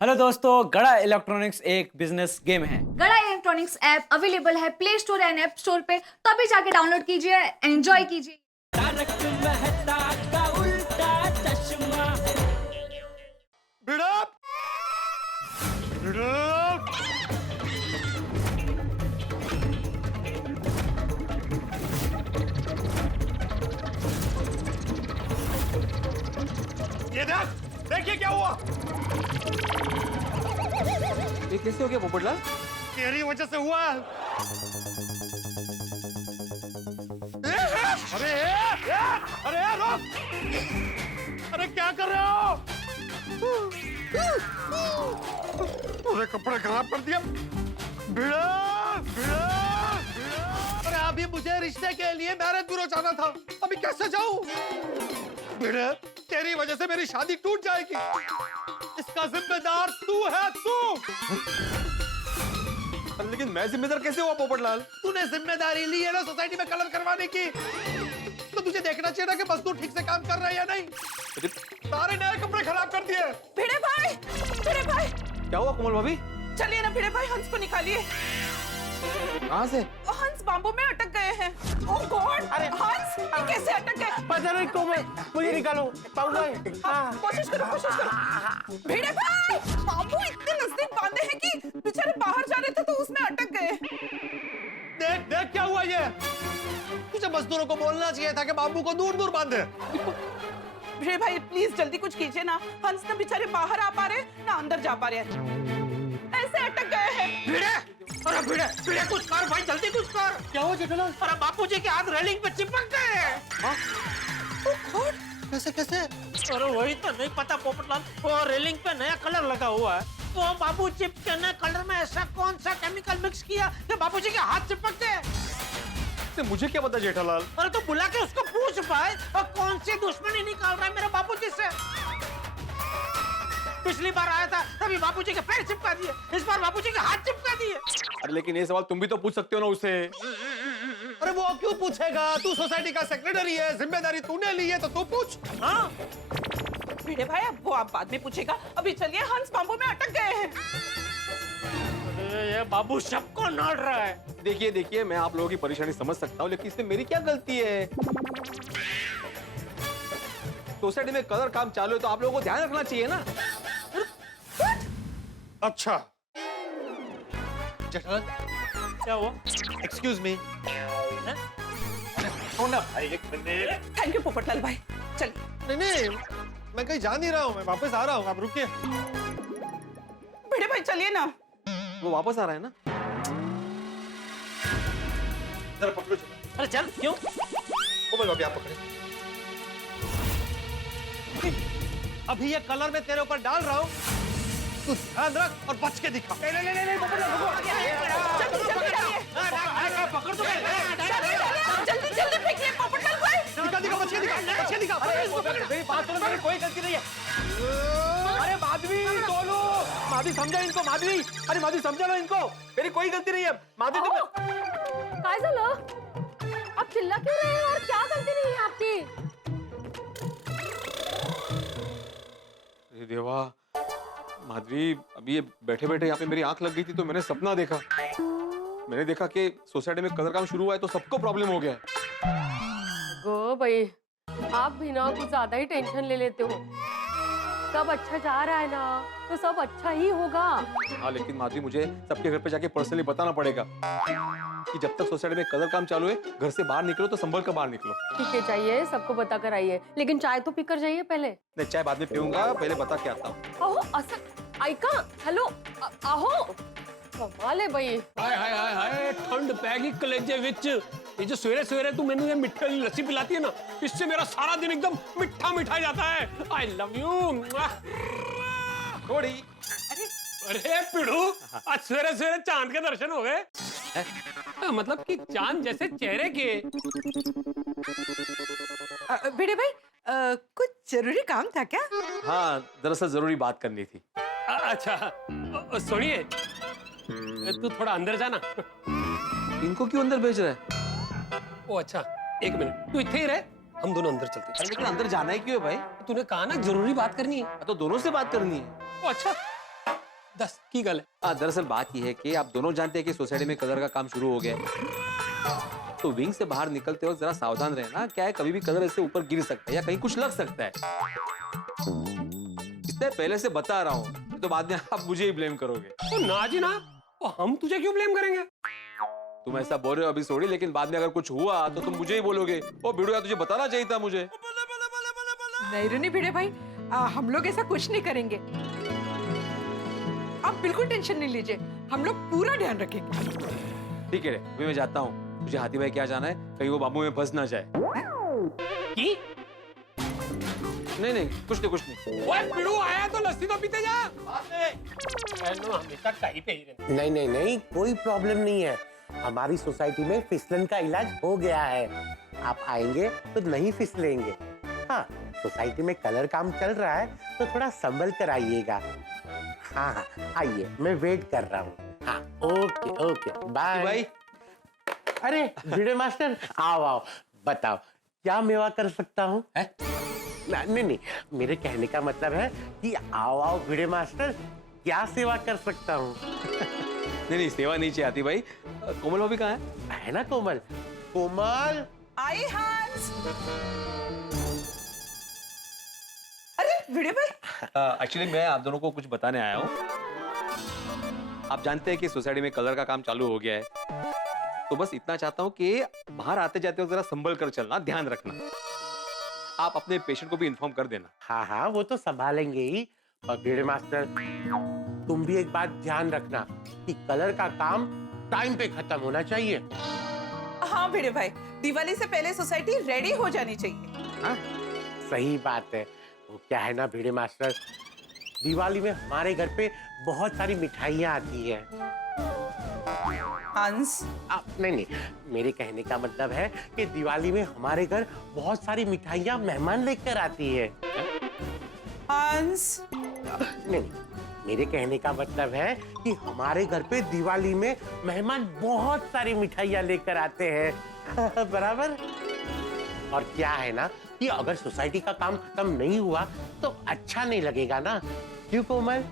Hello दोस्तों, गड़ा electronics एक बिजनेस गेम है। गड़ा इलेक्ट्रॉनिक्स ऐप अवेलेबल है play store and app store पे, तो अभी जाके डाउनलोड कीजिए, एंजॉय कीजिए। भिड़प! भिड़प! ये देखिए क्या हुआ। ये कैसे हो गया पोपटलाल? तेरी वजह से हुआ है। अरे अरे रोक! अरे क्या कर रहे हो? पूरे कपड़े खराब कर दिया। भिड़ा भिड़ा भिड़ा! अरे अभी मुझे रिश्ते के लिए मैरिज ब्यूरो जाना था, अभी कैसे जाऊं? भिड़े, तेरी वजह से मेरी शादी टूट जाएगी। इसका जिम्मेदार तू है, तू। लेकिन मैं जिम्मेदार कैसे हुआ पोपटलाल? तूने जिम्मेदारी ली है ना सोसाइटी में कलर करवाने की, तो तुझे देखना चाहिए ना कि मजदूर ठीक से काम कर रहा है या नहीं। सारे नए कपड़े खराब कर दिए। भिड़े भाई, भिड़े भाई, क्या हुआ कोमल भाभी? चलिए ना भिड़े भाई, हंस को निकालिए। कहाँ से? हंस बाम्बू में अटक गए हैं। ओह गॉड! अरे हंस, ये कैसे अटक गए? पता नहीं कोमल, मुझे निकालो। कोशिश करो, कोशिश करो। भिड़े भाई, बाम्बू इतने नजदीक बांधे हैं कि बेचारे बाहर जा रहे थे तो उसमें अटक गए। देख देख क्या हुआ ये। तुझे मजदूरों को बोलना चाहिए था कि बाबू को दूर दूर बांधे। भिड़े भाई प्लीज जल्दी कुछ कीजिए ना, हंस ना बेचारे बाहर आ पा रहे ना अंदर जा पा रहे हैं, ऐसे अटक गए हैं। भिड़े, अरे भिड़े भिड़े कुछ कर भाई, जल्दी कुछ कर। क्या हुआ जेठालाल? अरे बापूजी के हाथ रेलिंग पे चिपक गए हैं। कैसे कैसे? अरे वही तो नहीं पता पोपटलाल, वो रेलिंग पे नया कलर लगा हुआ है, वो बाबू चिप के नए कलर में ऐसा कौन सा केमिकल मिक्स किया कि बाबूजी के हाथ चिपक गए। मुझे क्या पता जेठालाल? अरे तो बुला के उसको पूछ भाई, और कौन सी दुश्मनी निकाल रहा है मेरे बाबूजी से। पिछली बार आया था तभी बाबूजी के पैर चिपका दिए, इस बार बाबूजी के हाथ चिपका दिए। अरे लेकिन ये सवाल तुम भी तो पूछ सकते हो ना उससे। अरे वो क्यों पूछेगा? तू सोसाइटी का सेक्रेटरी है, जिम्मेदारी तूने ली है तो तू पूछ। हाँ भिड़े भाई अब वो आप बाद में पूछेगा, अभी चलिए, हंस बाम्बू में अटक गए हैं। अरे ये बाबू सबको नड़ रहा है। देखिए देखिए, मैं आप लोगों की परेशानी समझ सकता हूँ, लेकिन इसमें मेरी क्या गलती है? सोसाइटी में कलर काम चालू है तो आप लोगों को ध्यान रखना चाहिए ना। अच्छा जेठालाल, क्या हुआ? Excuse me. भाई एक मिनट। थैंक यू पोपटलाल भाई, चलिए। नहीं नहीं, मैं कहीं जा नहीं रहा हूँ, मैं वापस आ रहा हूँ, आप रुकिए। भिड़े भाई चलिए ना। वो वापस आ रहा है ना? जरा पकड़ो चलो। अरे चल, क्यों? कोमल भाभी आप पकड़े। अभी ये कलर मैं तेरे ऊपर डाल रहा हूँ, तू ध्यान रख और बच के दिखा। नहीं नहीं नहीं नहीं, पकड़ लो, जल्दी जल्दी डालिए, पकड़ दो। जल्दी जल्दी फेंकिए पोपटलाल भाई। दिखा दिखा, बच के दिखा, बच के दिखा। मेरी बात सुनो, मेरी कोई गलती नहीं है। अरे माधवी, बोलो। माधवी समझा इनको, माधवी। अरे माधवी समझा लो इनको, मेरी कोई गलती नहीं है। माधवी तुम काय झालं? आप चिल्ला क्यों रहे हैं और क्या गलती नहीं है आपकी? अरे देवा, माधवी अभी ये बैठे बैठे यहाँ पे मेरी आंख लग गई थी तो मैंने सपना देखा। मैंने देखा कि सोसाइटी में कलर काम शुरू हुआ है तो सबको प्रॉब्लम हो गया है। गो भाई, आप भी ना कुछ ज्यादा ही टेंशन ले लेते हो। सब अच्छा जा रहा है ना तो सब अच्छा ही होगा। हाँ लेकिन माधवी, मुझे सबके घर पे जाके पर्सनली बताना पड़ेगा कि जब तक सोसाइटी में कलर काम चालू है, घर से बाहर निकलो तो संभल कर बाहर निकलो। ठीक है, चाहिए सबको बता कर आइए, लेकिन चाय तो पीकर जाइए पहले। नहीं, चाय बाद में पीऊंगा, पहले बता के आता हूँ। अहो असं ऐका, हेलो आहो, कमाल है भाई। हाय हाय हाय हाय, ठंड पैगी कलेजे विच। ये जो सवेरे सवेरे तू मैंने ये मिट्टी वाली लस्सी पिलाती है ना, इससे मेरा सारा दिन एकदम मिठा मिठा जाता है। I love you. थोड़ी। अरे पिड़ू, आज सवेरे सवेरे चांद के दर्शन हो गए। मतलब कि चांद जैसे चेहरे के। भिड़े भाई कुछ जरूरी काम था क्या? हाँ, दरअसल जरूरी बात करनी थी। अच्छा सुनिए, तू थोड़ा अंदर जाना। इनको क्यों अंदर भेज रहा है? ओ अच्छा, एक मिनट, तू इतने ही रहे, हम दोनों अंदर चलते हैं। लेकिन अंदर जाना है क्यों है भाई? तूने कहा ना जरूरी बात करनी है। तो दोनों से बात करनी है। ओ अच्छा, 10 की गल है। दरअसल बात यह है कि आप दोनों जानते हैं कि सोसाइटी में कलर का काम शुरू हो गया है, तो विंग से बाहर निकलते वक्त जरा सावधान रहना। क्या है, कभी भी कलर इससे ऊपर गिर सकता है या कहीं कुछ लग सकता है। इसलिए पहले से बता रहा हूँ, तो बाद में आप मुझे ही ब्लेम करोगे। तो ना जी ना, तो हम तुझे क्यों ब्लेम करेंगे? तुम ऐसा बोल रहे हो अभी सॉरी, लेकिन बाद में अगर कुछ हुआ तो तुम मुझे ही बोलोगे, ओ भिड़ुआ तुझे बताना चाहिए था मुझे। नहीं रोनी भिड़े भाई, हम लोग ऐसा कुछ नहीं करेंगे। आप बिल्कुल टेंशन नहीं लीजिए, हम लोग पूरा ध्यान रखेंगे। ठीक है, अभी मैं जाता हूँ। मुझे हाथी भाई क्या जाना है, कहीं वो बाबू में फंस ना जाए। की? नहीं, कुछ नहीं। ओए पिड़ू आया तो लस्सी तो पीते जा। हमेशा कहीं पे ही रहते। नहीं, कोई प्रॉब्लम नहीं है। हमारी सोसाइटी में फिसलन का इलाज हो गया है। आप आएंगे तो नहीं फिसलेंगे। हाँ, सोसाइटी में कलर काम चल रहा है तो थोड़ा संभल कर आइएगा। हाँ, आइए, मैं वेट कर रहा हूँ। हाँ, ओके, बाय भाई। अरे भिड़े मास्टर, आओ, बताओ क्या मेवा कर सकता हूँ? नहीं, मेरे कहने का मतलब है कि आओ भिड़े मास्टर, क्या सेवा कर सकता हूँ? नहीं, सेवा नहीं चाहिए हाथी भाई। कोमल भाभी कहाँ है ना कोमल? आई हांस। अरे भिड़े भाई, एक्चुअली मैं आप दोनों को कुछ बताने आया हूँ। आप जानते हैं कि सोसाइटी में कलर का काम चालू हो गया है, तो बस इतना चाहता हूँ कि बाहर आते जाते हो जरा संभल कर चलना, ध्यान रखना। आप अपने पेशेंट को भी इन्फॉर्म कर देना। हाँ, वो तो संभालेंगे ही। और भिड़े मास्टर, तुम भी एक बात ध्यान रखना कि कलर का काम टाइम पे खत्म होना चाहिए। हाँ भिड़े भाई, दिवाली से पहले सोसाइटी रेडी हो जानी चाहिए। हाँ, सही बात है। वो क्या है ना भिड़े मास्टर, दिवाली में हमारे घर पे बहुत सारी मिठाइयाँ आती है। हंस, नहीं, मेरे कहने का मतलब है कि दिवाली में हमारे घर बहुत सारी मिठाइयाँ मेहमान लेकर आती है। हंस, नहीं, मेरे कहने का मतलब है कि हमारे घर पे दिवाली में मेहमान बहुत सारी मिठाइयाँ लेकर आते हैं। बराबर। और क्या है ना कि अगर सोसाइटी का काम खत्म नहीं हुआ तो अच्छा नहीं लगेगा ना, क्यों कोमल?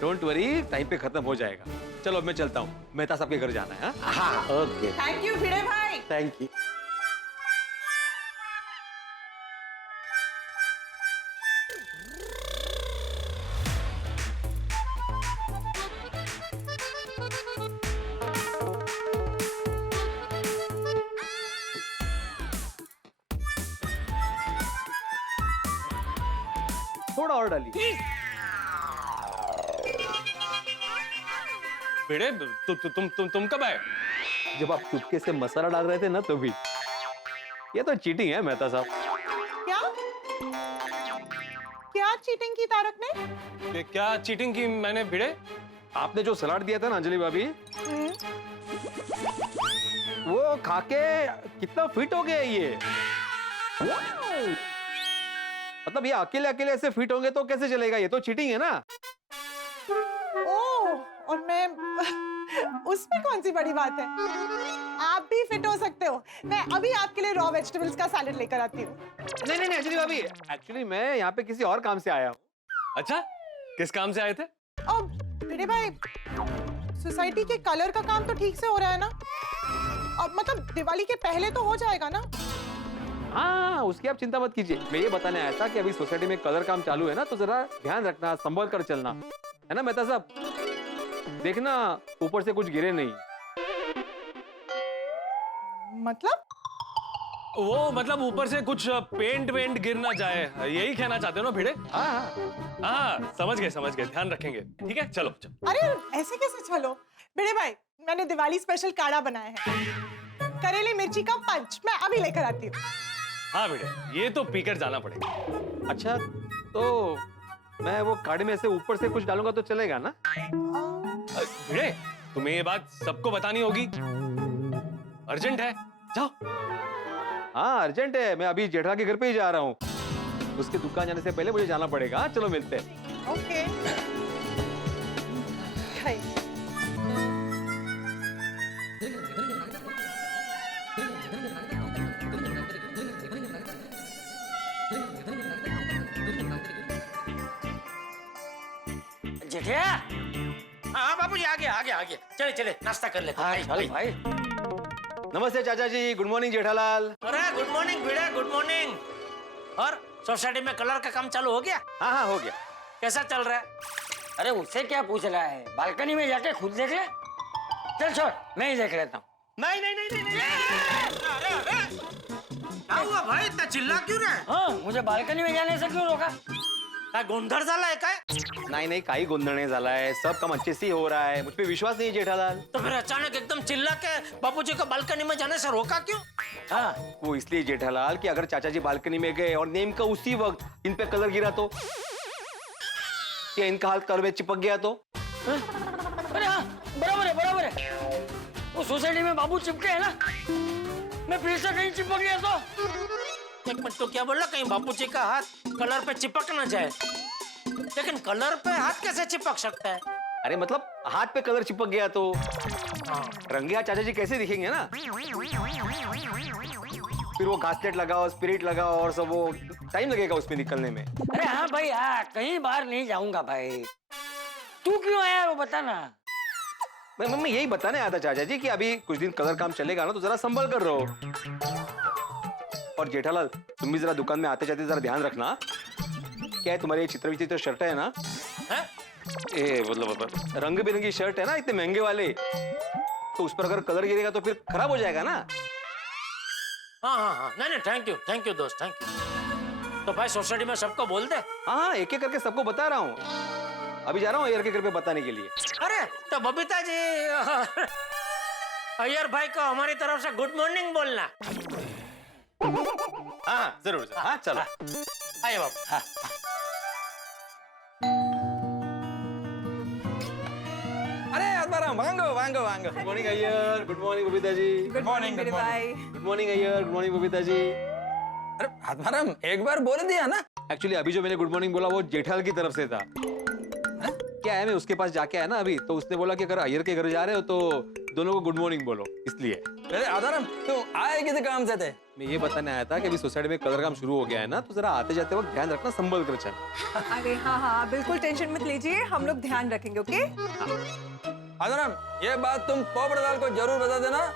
डोंट वरी, टाइम पे खत्म हो जाएगा। चलो अब मैं चलता हूँ, मेहता साहब के घर जाना है। हाँ, ओके, थैंक यू भिड़े भाई। Thank you. थोड़ा और डालिए। भिड़े, तुम कब आए? जब आप चुपके से मसाला डाल रहे थे ना, तो भी। ये तो चीटिंग है मेहता साहब। क्या चीटिंग की तारक ने? क्या चीटिंग की मैंने भिड़े? आपने जो सलाद दिया था ना अंजलि भाभी, वो खाके कितना फिट हो गया ये। मतलब ये अकेले अकेले ऐसे फिट होंगे तो कैसे चलेगा? ये तो चीटिंग है ना। ओह, और मैं उसमें कौन सी बड़ी बात है? आप भी फिट हो सकते हो। मैं अभी आपके लिए रॉ वेजिटेबल्स का सैलेड लेकर आती हूँ। नहीं अंजलि भाभी, एक्चुअली मैं यहाँ पे किसी और काम से आया हूँ। अच्छा, किस काम से आए थे? और भिड़े भाई, सोसाइटी के कलर का काम तो ठीक से हो रहा है ना? अब मतलब दिवाली के पहले तो हो जाएगा ना? हाँ, उसकी आप चिंता मत कीजिए। मैं ये बताने आया था कि अभी सोसाइटी में कलर काम चालू है ना, तो जरा ध्यान रखना, संभल कर चलना, है ना मेहता साहब? देखना ऊपर से कुछ गिरे नहीं। मतलब? वो मतलब ऊपर से कुछ पेंट वेंट गिर ना जाए, यही कहना चाहते हो ना भिड़े? हाँ, समझ गए, ध्यान रखेंगे। ठीक है, चलो। अरे ऐसे कैसे चलो? भिड़े भाई, मैंने दिवाली स्पेशल काढ़ा बनाया है, करेले मिर्ची का पंच। मैं अभी लेकर आती हूँ। हाँ भिड़े, ये तो पीकर जाना पड़ेगा। अच्छा, तो मैं वो काढ़े में से ऊपर से कुछ डालूंगा तो चलेगा ना? भिड़े, तुम्हें ये बात सबको बतानी होगी। अर्जेंट है, जाओ। हाँ, अर्जेंट है। मैं अभी जेठा के घर पे ही जा रहा हूँ। उसके दुकान जाने से पहले मुझे जाना पड़ेगा। चलो मिलते हैं। ओके। जेठिया। हाँ बाबूजी आगे आगे आगे चले चले नाश्ता कर लेते हैं। चल भाई। नमस्ते चाचा जी, गुड मॉर्निंग जेठालाल। अरे गुड मॉर्निंग भिड़े, गुड मॉर्निंग। और सोसाइटी में कलर का काम चालू हो गया? हाँ हाँ हो गया। कैसा चल रहा है? अरे उससे क्या पूछ रहा है, बालकनी में जाके खुद देख ले। चल छोड़, मैं ही देख लेता हूँ। नहीं नहीं नहीं नहीं, नहीं। अरे अरे क्या हुआ भाई, इतना चिल्ला क्यों रहा है? हाँ, मुझे बालकनी में जाने से क्यों रोका? काय गोंधळ झालाय काय? नहीं नहीं, काही गोंधळ नहीं झाला है, सब काम अच्छे से ही हो रहा है, मुझ पे विश्वास नहीं है जेठालाल। तो फिर अचानक एकदम चिल्ला के बाबूजी को बालकनी में जाने से रोका क्यों? हाँ वो इसलिए जेठालाल कि अगर चाचा जी बालकनी में गए और नेम का उसी वक्त इन पे कलर गिरा तो, या इनका हाथ कलर में चिपक गया तो? अरे हाँ, बराबर है। वो सोसाइटी में बाबू चिपके है ना, मैं फिर से कहीं चिपक गया तो? एक मिनट, तो क्या बोला, कहीं बापूजी का हाथ कलर पे चिपक ना जाए? लेकिन कलर पे हाथ कैसे चिपक सकता है? अरे मतलब हाथ पे कलर चिपक गया तो रंगे हाथ चाचा जी कैसे दिखेंगे ना? फिर वो घासलेट लगाओ, स्पिरिट लगाओ और सब, वो टाइम लगेगा उसमें निकलने में। अरे हाँ भाई हाँ, कहीं बाहर नहीं जाऊंगा भाई। तू क्यों आया वो बता ना। मैं यही बताने आया था चाचा जी कि अभी कुछ दिन कलर काम चलेगा ना, तो जरा संभल कर रहो। और जेठालाल तुम भी जरा दुकान में आते जाते जरा ध्यान रखना। क्या है, तुम्हारी चित्र विचित्र शर्ट है ना? है? ए मतलब रंग बिरंगी शर्ट है ना, इतने महंगे वाले, तो उस पर अगर कलर गिरेगा तो फिर खराब हो जाएगा ना। हाँ हाँ हाँ, नहीं नहीं, थैंक यू दोस्त, थैंक यू। तो भाई सोसाइटी में सबको बोल दे। हाँ एक एक करके सबको बता रहा हूँ, अभी जा रहा हूँ अय्यर के घर पे बताने के लिए। अरे तो बबीता जी अय्यर भाई को हमारी तरफ से गुड मॉर्निंग बोलना। हाँ जरूर जरूर। हाँ चलो आइए बाबू। हाँ। अरे आत्माराम, वांगो वांगो वांगो। Good morning Iyer, good morning Babita ji. Good morning good morning Iyer, good morning Babita ji. अरे आत्माराम, एक बार बोल दिया ना। एक्चुअली अभी जो मैंने गुड मॉर्निंग बोला वो जेठाल की तरफ से था। क्या है, मैं उसके पास जाके आया ना अभी, तो उसने बोला कि अगर अय्यर के घर जा रहे हो तो दोनों को गुड मॉर्निंग बोलो, इसलिए। अरे आत्माराम, तू आए किस काम से थे? मैं ये बताने आया था कि अभी सोसाइटी में कलर काम शुरू हो गया है ना, तो जरा आते जाते वक्त ध्यान रखना, संभल कर चल। अरे हाँ, बिल्कुल टेंशन मत लीजिए, हम लोग ध्यान रखेंगे। ओके आत्माराम, ये बात तुम पोपटलाल को जरूर बता देना,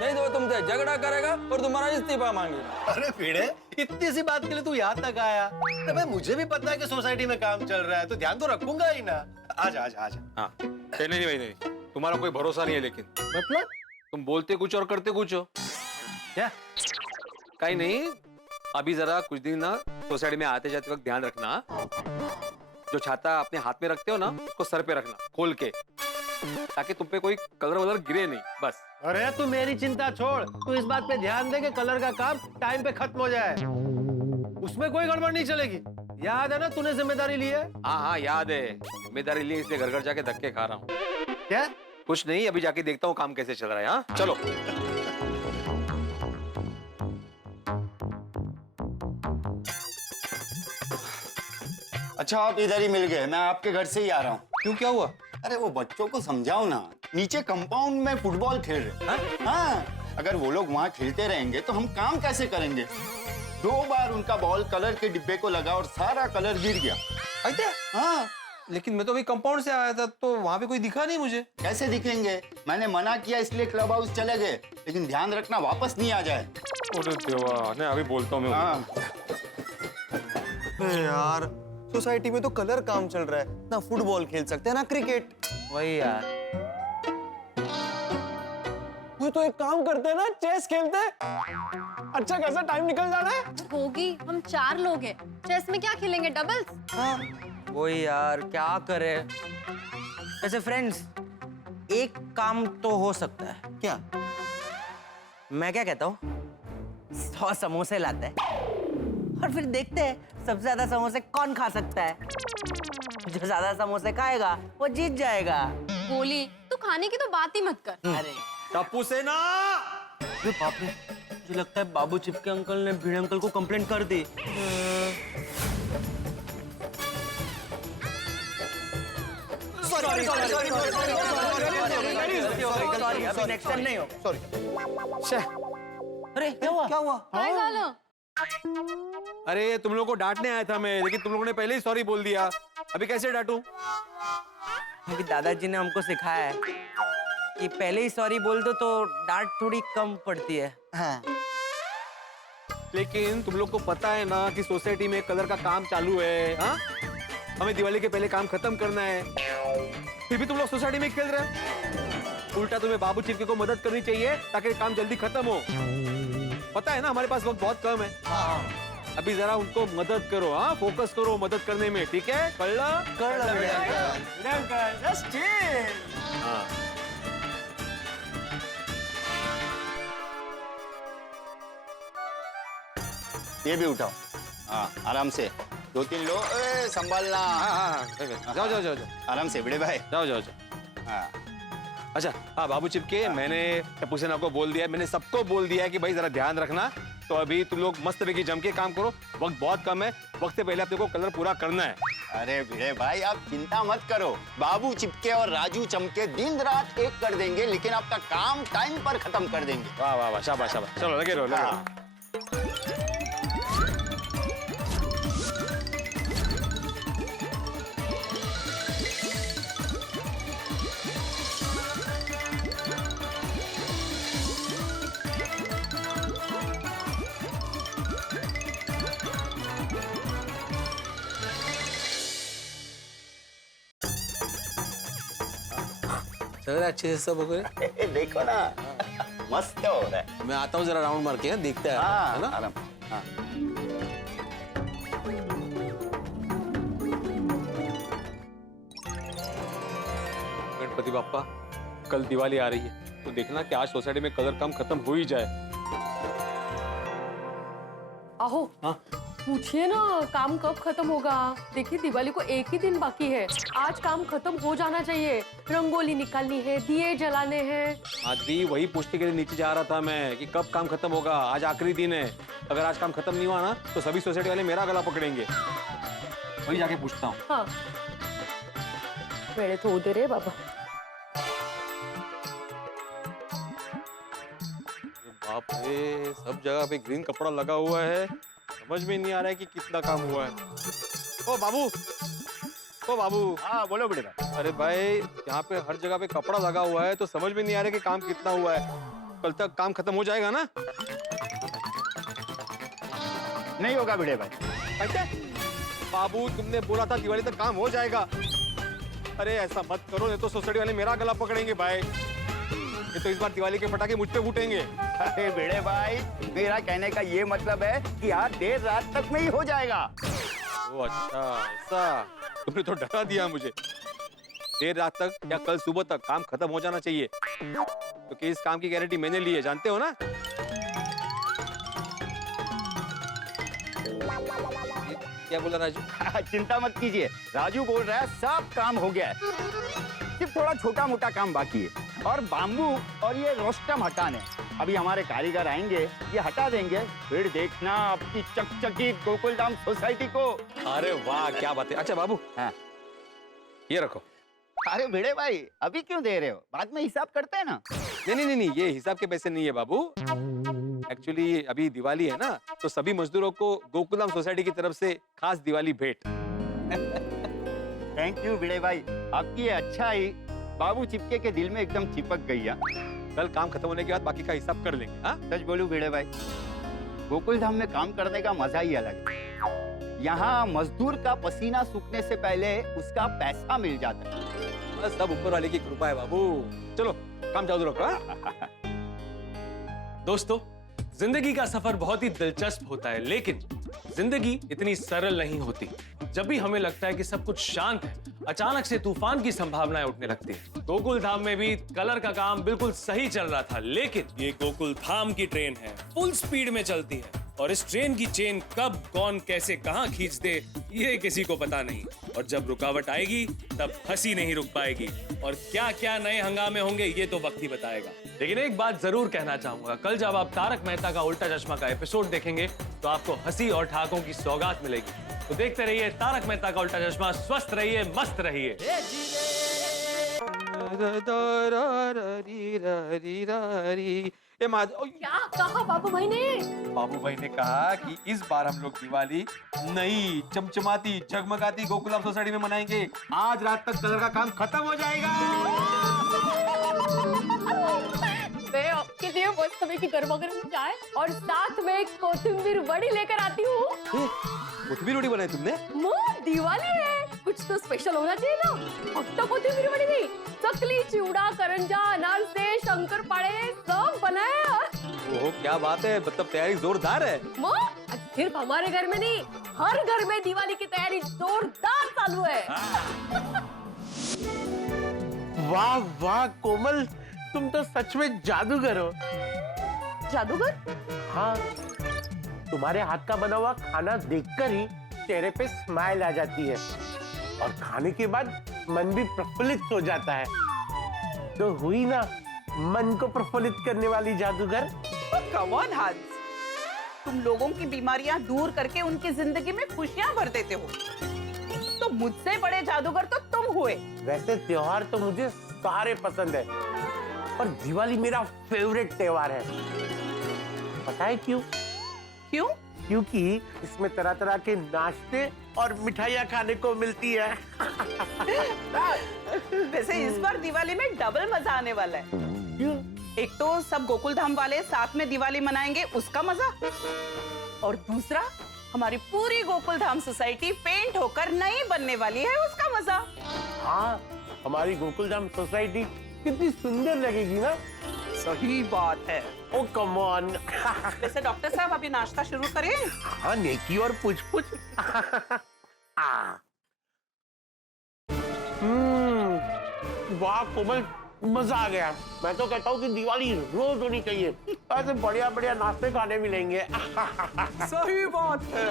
नहीं तो वो तुमसे झगड़ा करेगा और तुम्हारा इस्तीफा मांगेगा। अरे भिड़े, इतनी सी बात के लिए तू यहाँ तक आया? तो भाई मुझे भी पता है कि सोसाइटी में काम चल रहा है, तो ध्यान तो रखूंगा ही ना। आजा आजा आजा। हाँ नहीं भाई नहीं, तुम्हारा कोई भरोसा नहीं है, लेकिन मतलब तुम बोलते कुछ और करते कुछ हो। क्या? कहीं नहीं, अभी जरा कुछ दिन ना सोसाइटी में आते जाते वक्त ध्यान रखना, जो छाता अपने हाथ में रखते हो ना उसको सर पे रखना खोल के, ताकि तुम पे कोई कलर वलर गिरे नहीं, बस। अरे तू मेरी चिंता छोड़, तू इस बात पे ध्यान दे कि कलर का काम टाइम पे खत्म हो जाए, उसमें कोई गड़बड़ नहीं चलेगी। याद है ना तूने जिम्मेदारी ली है? हाँ याद है, जिम्मेदारी ली, इसलिए घर घर जाके धक्के खा रहा हूँ। क्या? कुछ नहीं, अभी जाके देखता हूँ काम कैसे चल रहा है। हाँ चलो। अच्छा आप इधर ही मिल गए, मैं आपके घर से ही आ रहा हूँ। क्यों, क्या हुआ? अरे वो बच्चों को समझाओ ना, नीचे कंपाउंड में फुटबॉल खेल रहे हैं। हाँ, अगर वो लोग वहाँ खेलते रहेंगे तो हम काम कैसे करेंगे? 2 बार उनका बॉल कलर के डिब्बे को लगा और सारा कलर गिर गया। अच्छा हाँ, लेकिन मैं तो अभी कंपाउंड से आया था, तो वहाँ पे कोई दिखा नहीं मुझे। कैसे दिखेंगे? मैंने मना किया इसलिए क्लब हाउस चले गए, लेकिन ध्यान रखना वापस नहीं आ जाए। अरे देवा, नहीं अभी बोलता हूँ मैं। हाँ। यार सोसाइटी में तो कलर काम चल रहा है, ना फुटबॉल खेल सकते हैं ना क्रिकेट। वही यार, वो तो एक काम करते हैं ना, चेस खेलते हैं, अच्छा खासा टाइम निकल जाना है। होगी, हम 4 लोग हैं, चेस में क्या खेलेंगे, डबल्स? हाँ। वही यार, क्या करे। वैसे फ्रेंड्स, एक काम तो हो सकता है। क्या? मैं क्या कहता हूँ, 100 समोसे लाते हैं और फिर देखते हैं सबसे ज्यादा समोसे कौन खा सकता है। जो ज्यादा समोसे खाएगा वो जीत जाएगा। बोली, तू खाने की तो बात ही मत कर। अरे टप्पू सेना, बाप रे, मुझे लगता है बाबू चिपके अंकल ने भिड़े अंकल को कंप्लेंट कर दी। सॉरी, अभी नेक्स्ट टाइम नहीं हो। सॉरी। अरे क्या हुआ? क्या हुआ? काय झालं? अरे तुम लोगों को डांटने आया था मैं, लेकिन तुम लोगों ने पहले ही सॉरी बोल दिया, अभी कैसे डांटूं? अभी दादाजी ने हमको सिखाया है कि पहले ही सॉरी बोल दो तो डांट थोड़ी कम पड़ती है। हाँ लेकिन तुम लोग को पता है ना कि सोसाइटी में कलर का काम चालू है। हाँ, हमें दिवाली के पहले काम खत्म करना है, फिर भी तुम लोग सोसाइटी में खेल रहे हो। उल्टा तुम्हें बाबू चिपके को मदद करनी चाहिए ताकि काम जल्दी खत्म हो। पता है ना हमारे पास वक्त बहुत कम है। अभी जरा उनको मदद करो। हाँ, फोकस करो मदद करने में, ठीक है? कर लो। हाँ। ये भी उठाओ। हाँ आराम से, 2-3 लो। संभालना। जाओ जाओ जाओ जाओ, आराम से बड़े भाई। जाओ जाओ जाओ। हाँ अच्छा हाँ बाबू चिपके, मैंने टप्पू सेना को बोल दिया है, मैंने सबको बोल दिया है कि भाई जरा ध्यान रखना। तो अभी तुम लोग मस्त पैकी जम के काम करो, वक्त बहुत कम है, वक्त से पहले अपने को कलर पूरा करना है। अरे भिड़े भाई आप चिंता मत करो, बाबू चिपके और राजू चमके दिन रात एक कर देंगे, लेकिन आपका काम टाइम पर खत्म कर देंगे। वाह वाह वाह, शाबाश शाबाश, चलो लगे रहो लगे रहो। चल रहा है अच्छे से सब वगैरह। देखो ना मस्त हो रहा है। मैं आता हूँ जरा राउंड मार के, देखते हैं हाँ, है ना? आराम। हाँ। गणपति बाप्पा, कल दिवाली आ रही है, तो देखना कि आज सोसाइटी में कलर काम खत्म हो ही जाए। आहो, हाँ? पूछिए ना काम कब खत्म होगा। देखिए दिवाली को एक ही दिन बाकी है, आज काम खत्म हो जाना चाहिए। रंगोली निकालनी है, दिए जलाने हैं। आज भी वही पूछने के लिए नीचे जा रहा था मैं कि कब काम खत्म होगा। आज आखिरी दिन है, अगर आज काम खत्म नहीं हुआ ना तो सभी सोसाइटी वाले मेरा गला पकड़ेंगे। वही जाके पूछता हूँ। हाँ वेड़े तो उधर है बाबा। बाप रे, सब जगह पे ग्रीन कपड़ा लगा हुआ है, समझ में नहीं आ रहा है कि कितना काम हुआ है। ओ बाबू, ओ बाबू। हाँ बोलो बड़े भाई। अरे भाई, यहाँ पे हर जगह पे कपड़ा लगा हुआ है तो समझ में नहीं आ रहा कि काम कितना हुआ है। कल तक काम खत्म हो जाएगा ना? नहीं होगा बड़े भाई। अच्छा बाबू, तुमने बोला था दिवाली तक काम हो जाएगा। अरे ऐसा मत करो, नहीं तो सोसाइटी वाले मेरा गला पकड़ेंगे भाई। ये तो इस बार दिवाली के पटाखे मुझ पे फूटेंगे। अरे बड़े भाई, मेरा कहने का ये मतलब है कि आज देर रात तक में ही हो जाएगा। ओ अच्छा ऐसा, तुमने तो डरा दिया मुझे। देर रात तक या कल सुबह तक काम खत्म हो जाना चाहिए, क्योंकि इस काम की गारंटी मैंने ली है, जानते हो ना? क्या बोला राजू? चिंता मत कीजिए, राजू बोल रहा है सब काम हो गया है, सिर्फ थोड़ा छोटा मोटा काम बाकी है। और बाम्बू और ये रोस्टम हटाने, अभी हमारे कारीगर आएंगे, ये हटा देंगे, फिर देखना आपकी चकचकी गोकुलधाम सोसाइटी को। अरे वाह क्या बात है। अच्छा बाबू, हाँ ये रखो। अरे भिड़े भाई, अभी क्यों दे रहे हो? बाद में हिसाब करते हैं ना। नहीं, ये हिसाब के पैसे नहीं है बाबू। एक्चुअली अभी दिवाली है ना, तो सभी मजदूरों को गोकुलधाम सोसाइटी की तरफ से खास दिवाली भेंट। थैंक यू भिड़े भाई, आपकी ये अच्छाई बाबू चिपके के दिल में एकदम चिपक गई है। कल काम खत्म होने के बाद बाकी का हिसाब कर लेंगे। हाँ? सच बोलूं भिड़े भाई, गोकुलधाम में काम करने का मजा ही अलग है। यहाँ मजदूर का पसीना सूखने से पहले उसका पैसा मिल जाता है। बस सब ऊपर वाले की कृपा है बाबू। चलो काम चालू रखो। हाँ? दोस्तों, जिंदगी का सफर बहुत ही दिलचस्प होता है, लेकिन जिंदगी इतनी सरल नहीं होती। जब भी हमें लगता है कि सब कुछ शांत है, अचानक से तूफान की संभावनाएं उठने लगती है। गोकुल धाम में भी कलर का काम बिल्कुल सही चल रहा था, लेकिन ये गोकुल धाम की ट्रेन है, फुल स्पीड में चलती है, और इस ट्रेन की चेन कब कौन कैसे कहां खींच दे ये किसी को पता नहीं। और जब रुकावट आएगी तब हंसी नहीं रुक पाएगी, और क्या क्या नए हंगामे होंगे ये तो वक्त ही बताएगा। लेकिन एक बात जरूर कहना चाहूंगा, कल जब आप तारक मेहता का उल्टा चश्मा का एपिसोड देखेंगे तो आपको हंसी और ठहाकों की सौगात मिलेगी। तो देखते रहिए तारक मेहता का उल्टा चश्मा। स्वस्थ रहिए, मस्त रहिए। ये माँ क्या कहा बाबू भाई ने? बाबू भाई ने कहा कि इस बार हम लोग दिवाली नई चमचमाती जगमगाती गोकुलम सोसाइटी में मनाएंगे। आज रात तक कलर का काम खत्म हो जाएगा। मैं आपके लिए मस्त समय की गर्मा गर्म चाय और साथ में एक कोथिंबीर वड़ी लेकर आती हूँ। कोथिंबीर रोटी बनाई तुमने? दिवाली है, कुछ तो स्पेशल होना चाहिए ना। फक्त कोथिंबीर वड़ी नहीं, चकली, चिवड़ा, करंजा, अनारसे, शंकरपाळे सब बनाए। ओह क्या बात है, मतलब तैयारी जोरदार है। सिर्फ हमारे घर में नहीं, हर घर में दिवाली की तैयारी जोरदार चालू है। वाह वाह कोमल, तुम तो सच में जादूगर हो। जादूगर? हाँ, तुम्हारे हाथ का बना हुआ खाना देखकर ही चेहरे पे स्माइल आ जाती है और खाने के बाद मन भी प्रफुल्लित हो जाता है। तो हुई ना मन को प्रफुल्लित करने वाली जादूगर। कम ऑन हंस, तुम लोगों की बीमारियां दूर करके उनकी जिंदगी में खुशियां भर देते हो। तो मुझसे बड़े जादूगर तो तुम हुए। वैसे त्योहार तो मुझे सारे पसंद है, पर दिवाली मेरा फेवरेट त्योहार है। पता है क्यों? क्यों? क्योंकि इसमें तरह तरह के नाश्ते और मिठाइयाँ खाने को मिलती है। वैसे इस बार दिवाली में डबल मजा आने वाला है। क्यों? एक तो सब गोकुल धाम वाले साथ में दिवाली मनाएंगे, उसका मजा, और दूसरा हमारी पूरी गोकुल धाम सोसाइटी पेंट होकर नई बनने वाली है, उसका मजा। हाँ, हमारी गोकुल धाम सोसाइटी कितनी सुंदर लगेगी ना। सही बात है। ओ कम ऑन। वैसे डॉक्टर साहब अभी नाश्ता शुरू करें? हाँ, नेकी और पूछ पूछ। वाह कोमल, मजा आ गया। मैं तो कहता हूँ कि दिवाली रोज होनी चाहिए, ऐसे बढ़िया बढ़िया नाश्ते खाने मिलेंगे। सही बात है।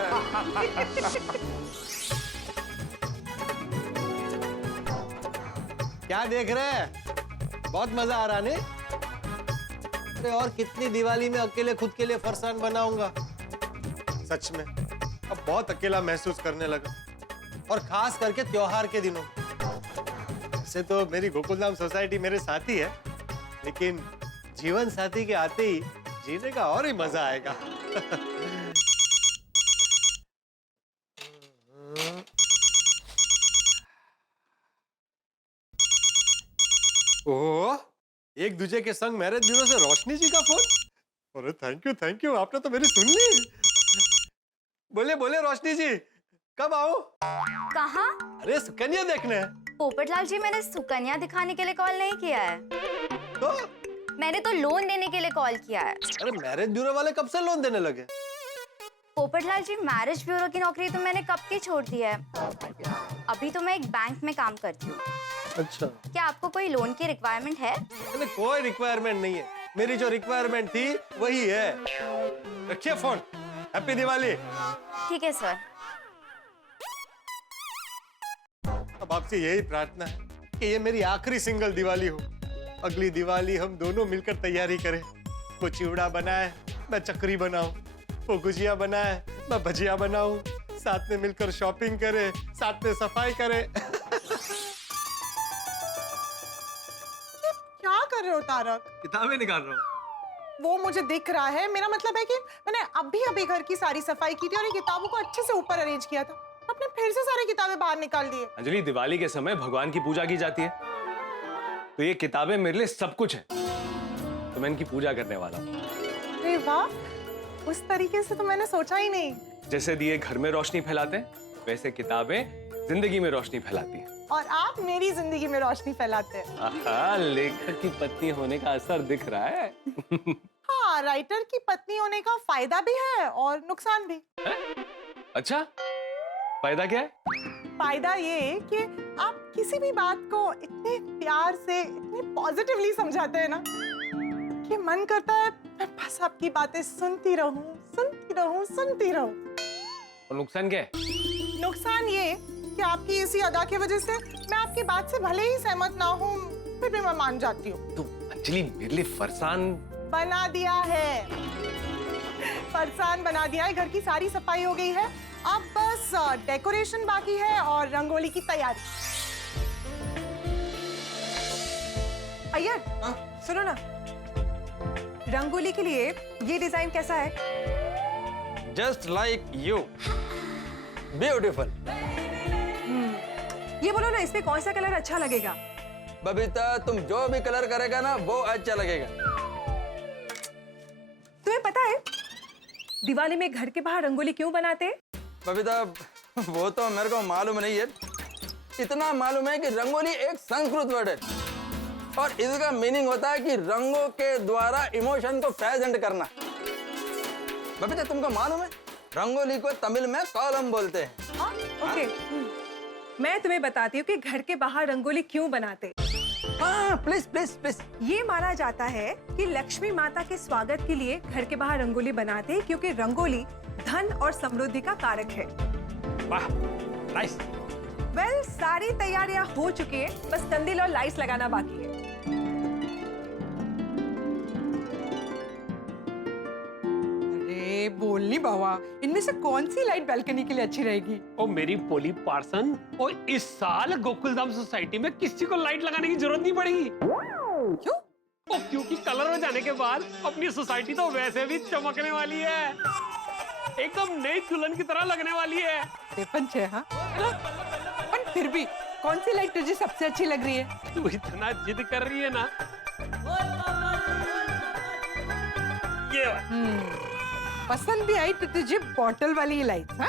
क्या देख रहे हैं? बहुत मजा आ रहा नहीं? अरे और कितनी दिवाली में अकेले खुद के लिए फरसान बनाऊंगा। सच में अब बहुत अकेला महसूस करने लगा, और खास करके त्योहार के दिनों। वैसे तो मेरी गोकुलधाम सोसाइटी मेरे साथी है, लेकिन जीवन साथी के आते ही जीने का और ही मजा आएगा। ओह, एक दूजे के संग मैरिज ब्यूरो से रोशनी जी का फोन। अरे थैंक यू, आपने तो मेरी सुन ली। बोले बोले रोशनी जी, कब आओ? कहाँ? अरे सुकन्या देखने। पोपटलाल जी, मैंने सुकन्या दिखाने के लिए कॉल नहीं किया है। तो मैंने तो लोन देने के लिए कॉल किया है। अरे मैरिज ब्यूरो वाले कब से लोन देने लगे? पोपटलाल जी, मैरिज ब्यूरो की नौकरी तो मैंने कब की छोड़ दी है। अभी तो मैं एक बैंक में काम करती हूँ। अच्छा, क्या आपको कोई लोन की रिक्वायरमेंट है? अरे कोई रिक्वायरमेंट नहीं है। मेरी जो रिक्वायरमेंट थी वही है। रखिए फोन। हैप्पी दिवाली। ठीक है सर। अब आपसे यही प्रार्थना है कि ये मेरी आखिरी सिंगल दिवाली हो। अगली दिवाली हम दोनों मिलकर तैयारी करें। वो चिवड़ा बनाए, मैं चकरी बनाऊं। वो गुजिया बनाए, मैं भजिया बनाऊं। साथ में मिलकर शॉपिंग करें, साथ में सफाई करें। क्या कर रहे हो तारक? किताबें निकाल रहा हूँ। वो मुझे दिख रहा है। मेरा मतलब है कि मैंने अभी घर की सारी सफाई की थी और ये किताबों को अच्छे से ऊपर अरेंज किया था। आपने फिर से सारी किताबें बाहर निकाल दी है। अंजलि, दिवाली के समय भगवान की पूजा की जाती है, तो ये किताबें मेरे लिए सब कुछ है, तो मैं इनकी पूजा करने वाला हूँ। अरे वाह, उस तरीके से तो मैंने सोचा ही नहीं। जैसे दिए घर में रोशनी फैलाते हैं, वैसे किताबें जिंदगी में रोशनी फैलाती हैं। और आप मेरी जिंदगी में रोशनी फैलाते हैं। आहा, लेखक की पत्नी होने का असर दिख रहा है। हाँ, राइटर की पत्नी होने का फायदा भी है और नुकसान भी। अच्छा, फायदा क्या है? फायदा ये कि आप किसी भी बात को इतने प्यार से, इतने पॉजिटिवली समझाते हैं ना कि मन करता है मैं बस आपकी बातें सुनती रहूं, सुनती रहूं, सुनती रहूं। और नुकसान क्या है? नुकसान ये कि आपकी इसी अदा की वजह से मैं आपकी बात से भले ही सहमत ना हूं, फिर भी मैं मान जाती हूँ। तो अंजलि, मेरे लिए फरसान बना दिया है। फरसान बना दिया है। घर की सारी सफाई हो गई है, अब बस डेकोरेशन बाकी है और रंगोली की तैयारी। अय्यर, सुनो ना, रंगोली के लिए ये डिजाइन कैसा है? Just like you, beautiful. ये बोलो ना, इसमें कौन सा कलर अच्छा लगेगा? बबीता, तुम जो भी कलर करेगा ना वो अच्छा लगेगा। तुम्हें पता है दिवाली में घर के बाहर रंगोली क्यों बनाते हैं? बबीता, वो तो मेरे को मालूम नहीं है। इतना मालूम है कि रंगोली एक संस्कृत वर्ड है और इसका मीनिंग होता है कि रंगों के द्वारा इमोशन को प्रेजेंट करना। बबीता, तुमको मालूम है रंगोली को तमिल में कॉलम बोलते हैं। ओके, मैं तुम्हें बताती हूँ कि घर के बाहर रंगोली क्यों बनाते। हाँ, प्लीज प्लीज प्लीज। ये माना जाता है कि लक्ष्मी माता के स्वागत के लिए घर के बाहर रंगोली बनाते हैं, क्योंकि रंगोली धन और समृद्धि का कारक है। वाह, नाइस। वेल, सारी तैयारियां हो चुकी है, बस कंदील और लाइट्स लगाना बाकी है। अरे बोलनी बाबा, इनमें से कौन सी लाइट बालकनी के लिए अच्छी रहेगी? ओ मेरी पोली पार्सन, और इस साल गोकुलधाम सोसाइटी में किसी को लाइट लगाने की जरूरत नहीं पड़ेगी। क्यों? ओ क्योंकि कलर हो जाने के बाद अपनी सोसाइटी तो वैसे भी चमकने वाली है, एकदम नई दुल्हन की तरह लगने वाली है। हाँ? पर फिर भी कौन सी लाइट तुझे सबसे अच्छी लग रही है? तू इतना जिद कर रही है ना, ये वाली। पसंद भी आई तो तुझे बॉटल वाली लाइट? हाँ?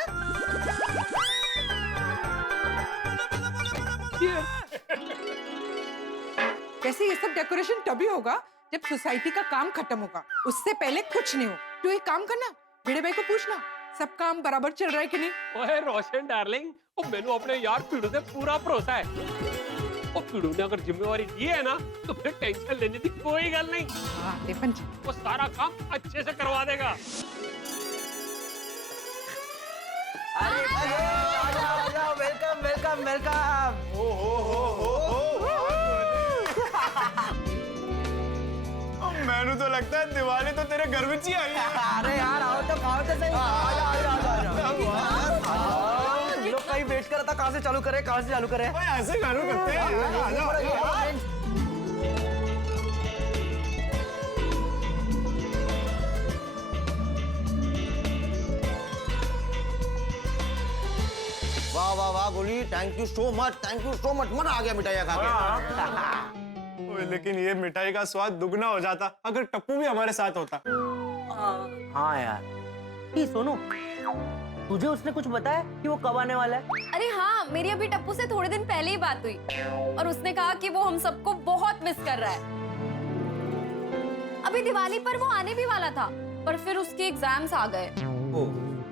वैसे ये सब डेकोरेशन तभी होगा जब सोसाइटी का काम खत्म होगा, उससे पहले कुछ नहीं हो। तू एक काम करना, बड़े भाई को पूछना सब काम बराबर चल रहा है कि नहीं। ओए रोशन डार्लिंग, ओ मैंने अपने यार पीड़ू से पूरा भरोसा है। ओ पीड़ू ने अगर जिम्मेवारी दी है ना तो फिर टेंशन लेने की कोई गल नहीं। वो सारा काम अच्छे से करवा देगा। Welcome welcome welcome. मैंने तो लगता है दिवाली तो तेरे घर में ही आई है। अरे यार आओ तो खाओ तो सही। ये लोग कहीं वेट कर रहा था, कहाँ से चालू करे कहाँ से चालू करे। ऐसे चालू करते हैं। वाह वाह वाह गोली, thank you so much, thank you so much. मजा आ गया मिठाइयाँ खा के। लेकिन ये मिठाई का स्वाद दुगना हो जाता अगर टप्पू भी हमारे साथ होता। हाँ यार, ये सोनू, तुझे उसने कुछ बताया कि वो कब आने वाला है? अरे हाँ, मेरी अभी टप्पू से थोड़े दिन पहले ही बात हुई और उसने कहा कि वो हम सबको बहुत मिस कर रहा है। अभी दिवाली पर वो आने भी वाला था, पर फिर उसके एग्जाम्स आ गए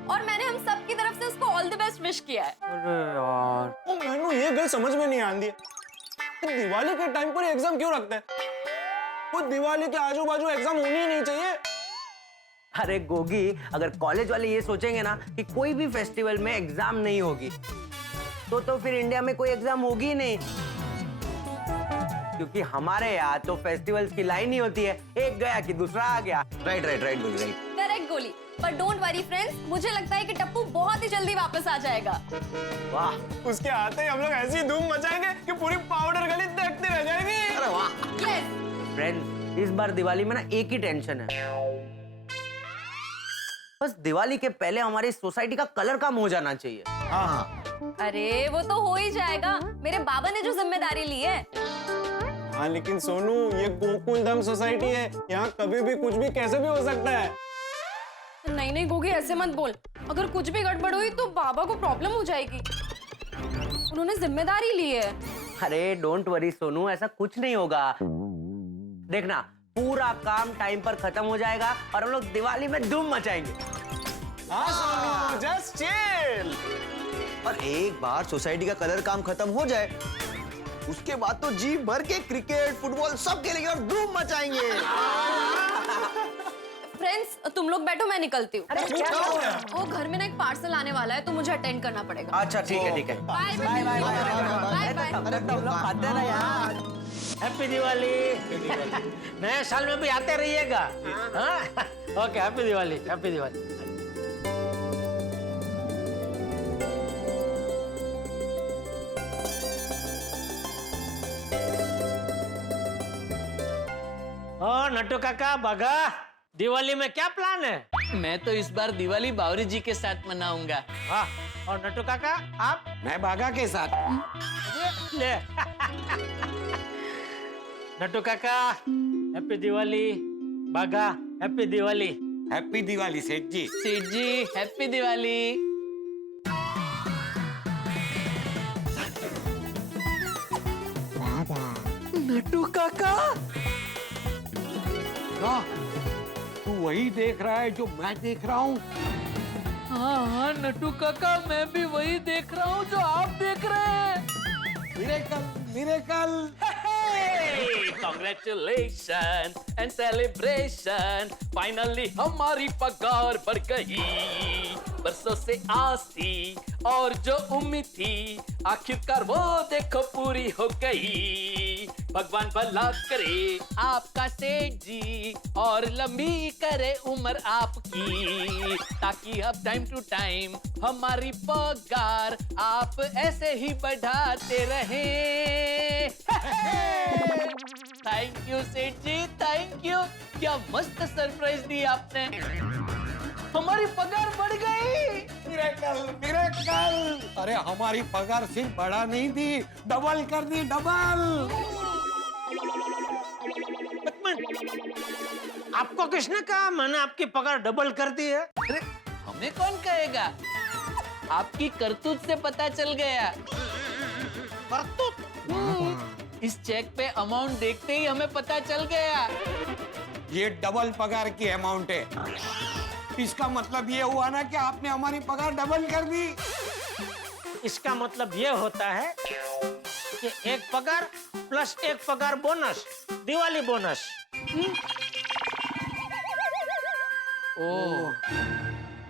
और मैंने हम सब की तरफ से उसको ऑल द बेस्ट विश किया है। अरे यार, मैंने ये गल समझ में नहीं आती है, दिवाली के टाइम पर एग्जाम क्यों रखते हैं? वो दिवाली के आजू बाजू एग्जाम होनी ही नहीं चाहिए। अरे गोगी, अगर कॉलेज वाले ये सोचेंगे ना कि कोई भी फेस्टिवल में एग्जाम नहीं होगी तो फिर इंडिया में कोई एग्जाम होगी ही नहीं, क्योंकि हमारे यहाँ तो फेस्टिवल्स की लाइन ही होती है, एक गया कि दूसरा आ गया। राइट राइट राइट गोली, राइट। करेक्ट गोली, पर डोंट वरी फ्रेंड्स, मुझे लगता है कि टप्पू बहुत ही जल्दी वापस आ जाएगा। वाह, उसके आते ही हम लोग ऐसी धूम मचाएंगे कि पूरी पाउडर गली देखते रह जाएंगे। अरे वाह। यस फ्रेंड्स, इस बार दिवाली में ना एक ही टेंशन है, बस दिवाली के पहले हमारी सोसाइटी का कलर काम हो जाना चाहिए। हाँ, अरे वो तो हो ही जाएगा, मेरे बाबा ने जो जिम्मेदारी ली है। हाँ लेकिन सोनू, ये गोकुलधाम सोसाइटी है, यहाँ कभी भी कुछ भी कैसे भी हो सकता है। नहीं नहीं गोगी, ऐसे मत बोल, अगर कुछ भी गड़बड़ हुई तो बाबा को प्रॉब्लम हो जाएगी, उन्होंने जिम्मेदारी ली है। अरे डोंट वरी सोनू, ऐसा कुछ नहीं होगा। देखना, पूरा काम टाइम पर खत्म हो जाएगा और हम लोग दिवाली में धूम मचाएंगे। हाँ सोनू, जस्ट चिल। और एक बार सोसाइटी का कलर काम खत्म हो जाए उसके बाद तो जी भर के क्रिकेट फुटबॉल सब खेलेंगे और धूम मचाएंगे। फ्रेंड्स, तुम लोग बैठो, मैं निकलती हूँ। अरे क्या हो गया? वो घर में ना एक पार्सल आने वाला है तो मुझे अटेंड करना पड़ेगा। अच्छा ठीक है ठीक है। Bye bye bye bye. अरे तुम लोग खाते ना यार। हैप्पी दिवाली। नए साल में भी आते रहिएगा। हाँ? Okay, happy Diwali, happy Diwali. Nattu Kaka Bagha Diwali में क्या प्लान है? मैं तो इस बार दिवाली बावरी जी के साथ मनाऊंगा। हाँ, और नट्टू काका आप? मैं बागा के साथ। ले नट्टू काका हैप्पी दिवाली, बागा हैप्पी दिवाली। हैप्पी दिवाली सेठ जी। सेठ जी हैप्पी दिवाली। नट्टू काका, तू वही देख रहा है जो मैं देख रहा हूँ? हाँ नट्टू काका, मैं भी वही देख रहा हूँ जो आप देख रहे हैं। Miracle, miracle. Congratulations and celebration, finally हमारी पगार बढ़ गई। बरसों से आस थी और जो उम्मीद थी, आखिरकार वो देखो पूरी हो गई। भगवान भला करे आपका सेठ जी और लंबी करे उम्र आपकी, ताकि अब टाइम टू टाइम हमारी पगार आप ऐसे ही बढ़ाते रहे। थैंक यू सेठ जी, थैंक यू। क्या मस्त सरप्राइज दी आपने, हमारी पगार बढ़ गई। Miracle, miracle. अरे हमारी पगार सिर्फ बढ़ा नहीं दी, डबल कर दी, डबल। आपको किसने कहा मैंने आपकी पगार डबल कर दी है? अरे हमें कौन कहेगा, आपकी करतूत से पता चल गया। करतूत? इस चेक पे अमाउंट देखते ही हमें पता चल गया। ये डबल पगार की अमाउंट है। इसका मतलब ये हुआ ना कि आपने हमारी पगार डबल कर दी। इसका मतलब ये होता है कि एक पगार प्लस एक पगार बोनस, दिवाली बोनस। ओह,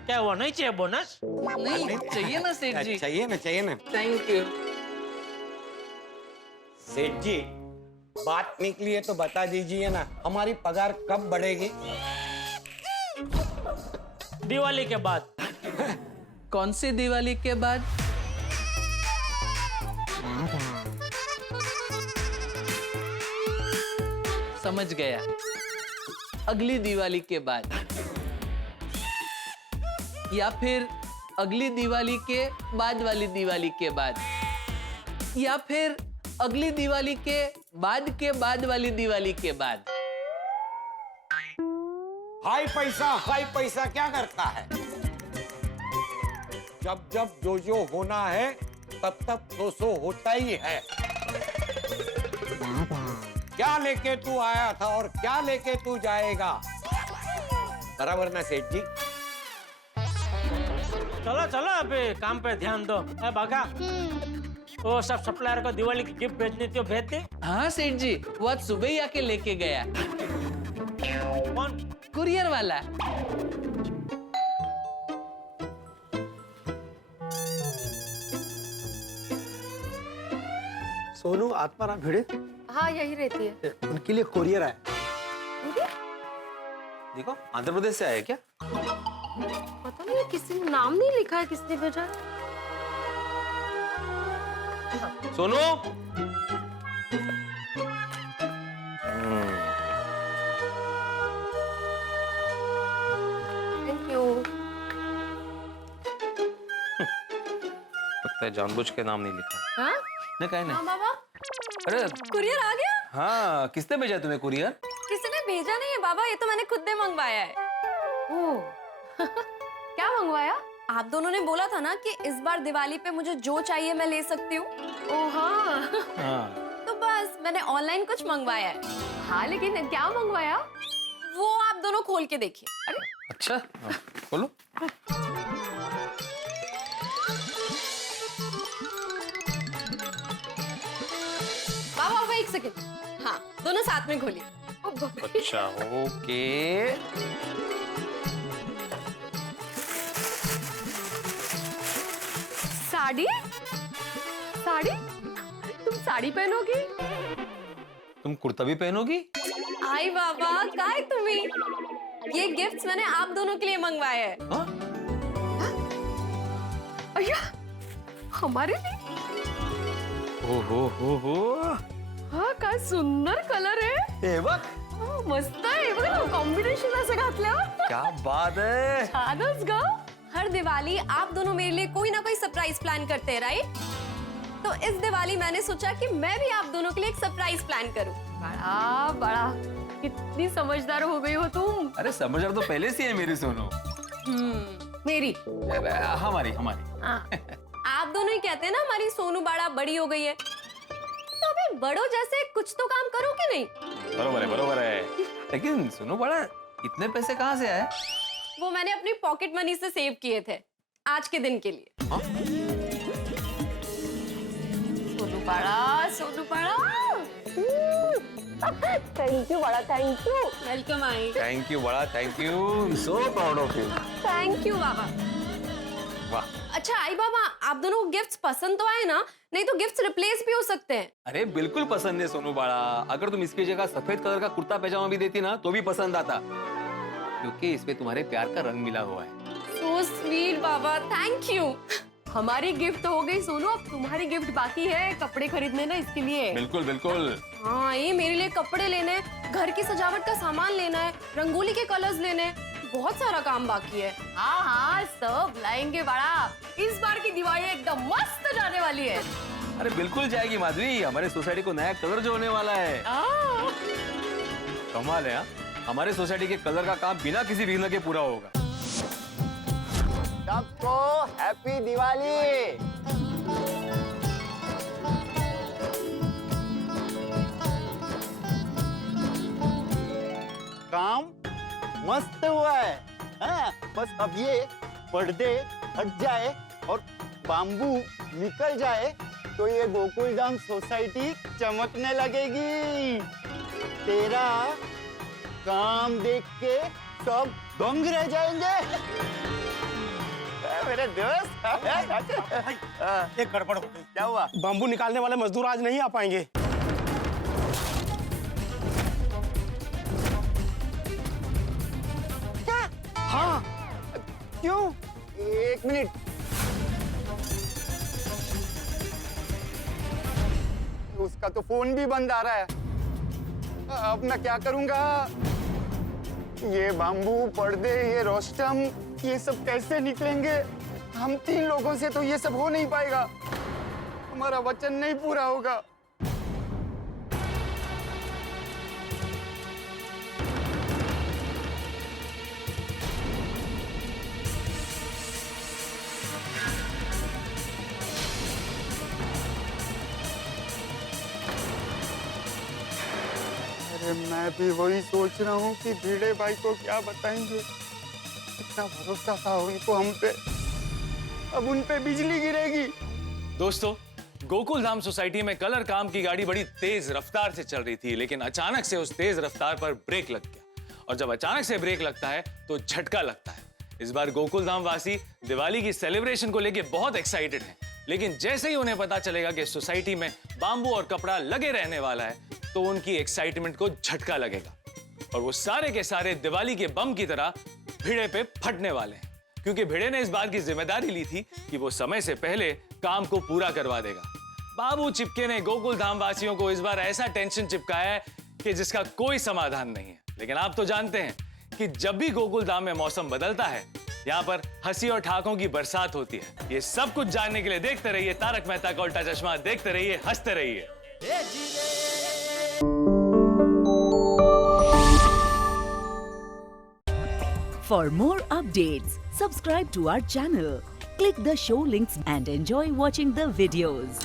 क्या हुआ, नहीं चाहिए बोनस? नहीं चाहिए ना सेठ जी? चाहिए ना, चाहिए ना। थैंक यू सेठ जी, बात निकली है तो बता दीजिए ना, हमारी पगार कब बढ़ेगी? दिवाली के बाद। कौन सी दिवाली के बाद? समझ गया, अगली दिवाली के बाद, या फिर अगली दिवाली के बाद वाली दिवाली के बाद, या फिर अगली दिवाली के बाद वाली दिवाली के बाद। हाई पैसा क्या करता है? जब जब जो होना है तब तब सो होता ही है। क्या लेके तू आया था और क्या लेके तू जाएगा, बराबर ना सेठ जी? चलो चलो अभी काम पे ध्यान दो। बागा, वो सब सप्लायर को दिवाली की गिफ्ट भेजनी थी, भेज दी? हाँ सेठ जी, वो आज सुबह ही आके लेके गया। कौन? कुरियर वाला। सोनू, आत्माराम भिड़े, हाँ यही रहती है। उनके लिए कोरियर आया। देखो, आंध्र प्रदेश से आया क्या? पता नहीं किसी ने नाम नहीं लिखा है, किसने भेजा? Sonu, thank you. लगता है जानबूझ के नाम नहीं लिखा। हाँ नहीं कहीं नहीं। बाबा, अरे कुरियर आ गया? हाँ, किसने भेजा तुम्हें कुरियर? किसी ने भेजा नहीं है बाबा, ये तो मैंने खुद ने मंगवाया है। ओह, क्या मंगवाया? आप दोनों ने बोला था ना कि इस बार दिवाली पे मुझे जो चाहिए मैं ले सकती हूँ। ओह हाँ। तो बस मैंने ऑनलाइन कुछ मंगवाया है। हाँ लेकिन क्या मंगवाया? वो आप दोनों खोल के देखिए। अरे अच्छा, बोलो। बाबा एक सेकंड, हाँ दोनों साथ में खोलिए। अच्छा, ओके। साड़ी? साड़ी? तुम साड़ी पहनोगी? तुम कुर्ता भी पहनोगी? आई बाबा, काय तुम्ही? ये गिफ्ट्स मैंने आप दोनों के लिए मंगवाए हैं। हाँ? अय्या, हमारे लिए? हो। हाँ, क्या सुंदर कलर है। ए वक्त मस्त आहे बघ ना, कॉम्बिनेशन असं घातलं. क्या बात है. छानच ग. हर दिवाली आप दोनों मेरे लिए कोई ना कोई सरप्राइज प्लान करते हैं, राइट? तो इस दिवाली मैंने सोचा कि मैं भी आप दोनों के लिए एक सरप्राइज प्लान करूं. बड़ा बड़ा कितनी समझदार हो गई हो तुम. अरे समझदार तो पहले से है मेरी सोनू. मेरी हमारी. आप दोनों ही कहते हैं ना हमारी सोनू बड़ा बड़ी हो गई है, तो अभी बड़ों जैसे कुछ तो काम करो कि नहीं? बरोबर है. लेकिन सोनू बड़ा इतने पैसे कहाँ से आए? वो मैंने अपनी पॉकेट मनी से सेव किए थे आज के दिन के लिए. सोनू बड़ा. थैंक यू बड़ा, थैंक यू. वेलकम आई. थैंक यू बड़ा, thank you. So proud of you. Thank you बाबा. वाह. अच्छा आई बाबा, आप दोनों को गिफ्ट्स पसंद तो आए ना? नहीं तो गिफ्ट्स रिप्लेस भी हो सकते हैं. अरे बिल्कुल पसंद है सोनू बाड़ा. अगर तुम इसकी जगह सफेद कलर का कुर्ता पैजामा भी देती ना तो भी पसंद आता, क्योंकि इसमें तुम्हारे प्यार का रंग मिला हुआ है. So sweet Baba, thank you. हमारी गिफ्ट तो हो गई सोनू, अब तुम्हारी गिफ्ट बाकी है. कपड़े खरीदने ना इसके लिए. बिल्कुल. हाँ, ये मेरे लिए कपड़े लेने हैं, घर की सजावट का सामान लेना है, रंगोली के कलर्स लेने हैं, बहुत सारा काम बाकी है. हाँ सब लाएंगे बड़ा. इस बार की दिवाली एकदम मस्त जाने वाली है. अरे बिल्कुल जाएगी माधवी. हमारे सोसाइटी को नया कलर जो होने वाला है. कमाल है. हाँ, हमारे सोसाइटी के कलर का काम बिना किसी विघ्न के पूरा होगा. सबको हैप्पी दिवाली. काम मस्त हुआ है. हाँ, बस अब ये पर्दे हट जाए और बाम्बू निकल जाए तो ये गोकुलधाम सोसाइटी चमकने लगेगी. तेरा काम देख के सब दंग रह जाएंगे. मेरे दोस्त. एक गड़बड़ हो गई. क्या हुआ? बाम्बू निकालने वाले मजदूर आज नहीं आ पाएंगे. क्या? हाँ. क्यों? एक मिनट. उसका तो फोन भी बंद आ रहा है. अब मैं क्या करूंगा? ये बाम्बू, पर्दे, ये रोस्टम, ये सब कैसे निकलेंगे? हम 3 लोगों से तो ये सब हो नहीं पाएगा. हमारा वचन नहीं पूरा होगा. अरे मैं भी वही सोच रहा हूँ कि भिड़े भाई को क्या बताएंगे. इतना भरोसा था उनको हम पे, अब उन पे बिजली गिरेगी. दोस्तों, गोकुलधाम सोसाइटी में कलर काम की गाड़ी बड़ी तेज रफ्तार से चल रही थी, लेकिन अचानक से उस तेज रफ्तार पर ब्रेक लग गया. और जब अचानक से ब्रेक लगता है तो झटका लगता है. इस बार गोकुलधाम वासी दिवाली की सेलिब्रेशन को लेके बहुत एक्साइटेड हैं, लेकिन जैसे ही उन्हें पता चलेगा कि सोसाइटी में बाम्बू और कपड़ा लगे रहने वाला है तो उनकी एक्साइटमेंट को झटका लगेगा और वो सारे के सारे दिवाली के बम की तरह भिड़े पे फटने वाले हैं, क्योंकि भिड़े ने इस बात की जिम्मेदारी ली थी कि वो समय से पहले काम को पूरा करवा देगा. बाबू चिपके ने गोकुलधाम वासियों को इस बार ऐसा टेंशन चिपकाया है कि जिसका कोई समाधान नहीं है. लेकिन आप तो जानते हैं कि जब भी गोकुलधाम में मौसम बदलता है, यहाँ पर हंसी और ठाकों की बरसात होती है. ये सब कुछ जानने के लिए देखते रहिए तारक मेहता का उल्टा चश्मा. देखते रहिए, हंसते रहिए. For more updates, subscribe to our channel, click the show links and enjoy watching the videos.